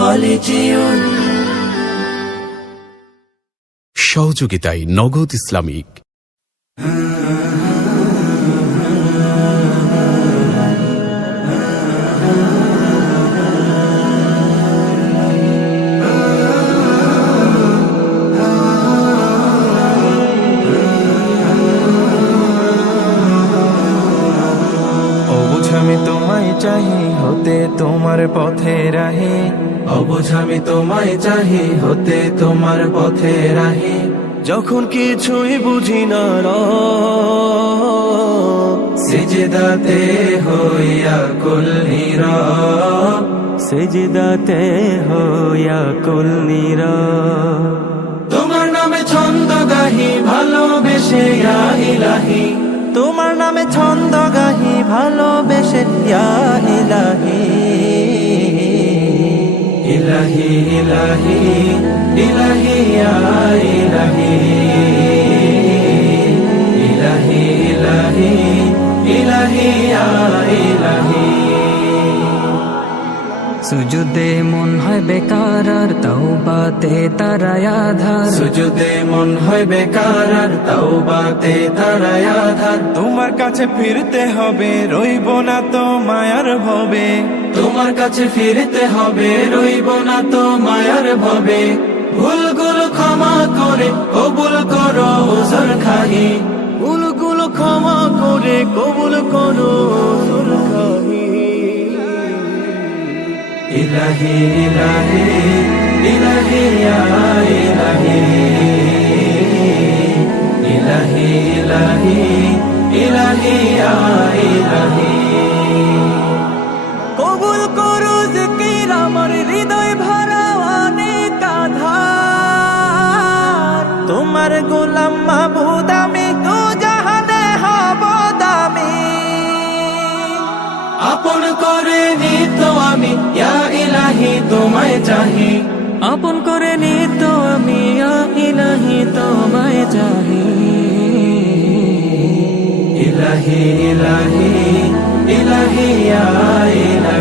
خالدون সহযোগিতায় নগদ ইসলামিক। আমি তোমায় চাহি হতে তোমার পথে রাহি, অবুঝ আমি তোমায় চাহি হতে তোমার পথে রাহি। যখন কিছুই বুঝি না সিজদাতে হইয়া কুল নীরব, সিজদাতে হইয়া কুল নীরব। তোমার নামে ছন্দ গাহি ভালোবেসে ইয়া ইলাহি, তোমার নামে ছন্দ গাহি ভালোবেসে ইয়া ইলাহি। ইলাহি ইলাহি ইলাহি ইয়া ইলাহি, ইলাহি ইলাহি ইলাহি ইয়া ইলাহি। সুজুদে মন হয় বেকার আর তাওবাতে তারায় আধার, সুজুদে মন হয় বেকার আর তাওবাতে তারায় আধার। তোমার কাছে ফিরতে হবে রইব না তো মায়ার ভবে, তোমার কাছে ফিরতে হবে রইব না তো মায়ার ভবে। ভুলগুলো ক্ষমা করে কবুল করো হুজুর খাহি, ভুলগুলো ক্ষমা করে কবুল করো হুজুর খাহি। ইলাহি ইলাহি ইলাহি ইয়া ইলাহি, ইলাহি ইলাহি ইলাহি ইয়া ইলাহি। কবুল করো জিকির আমার হৃদয় ভরা অনেক আধার, তোমার গোলাম মাবুদ আমি দু জাহানে হব দামি। আপন করে নিত আমি ইয়া ইলাহি তোমায় চাহি, আপন করে নিত আমি ইয়া ইলাহি তোমায় চাহি। ইলাহি ইলাহি ইলাহি ইয়া ইলাহি।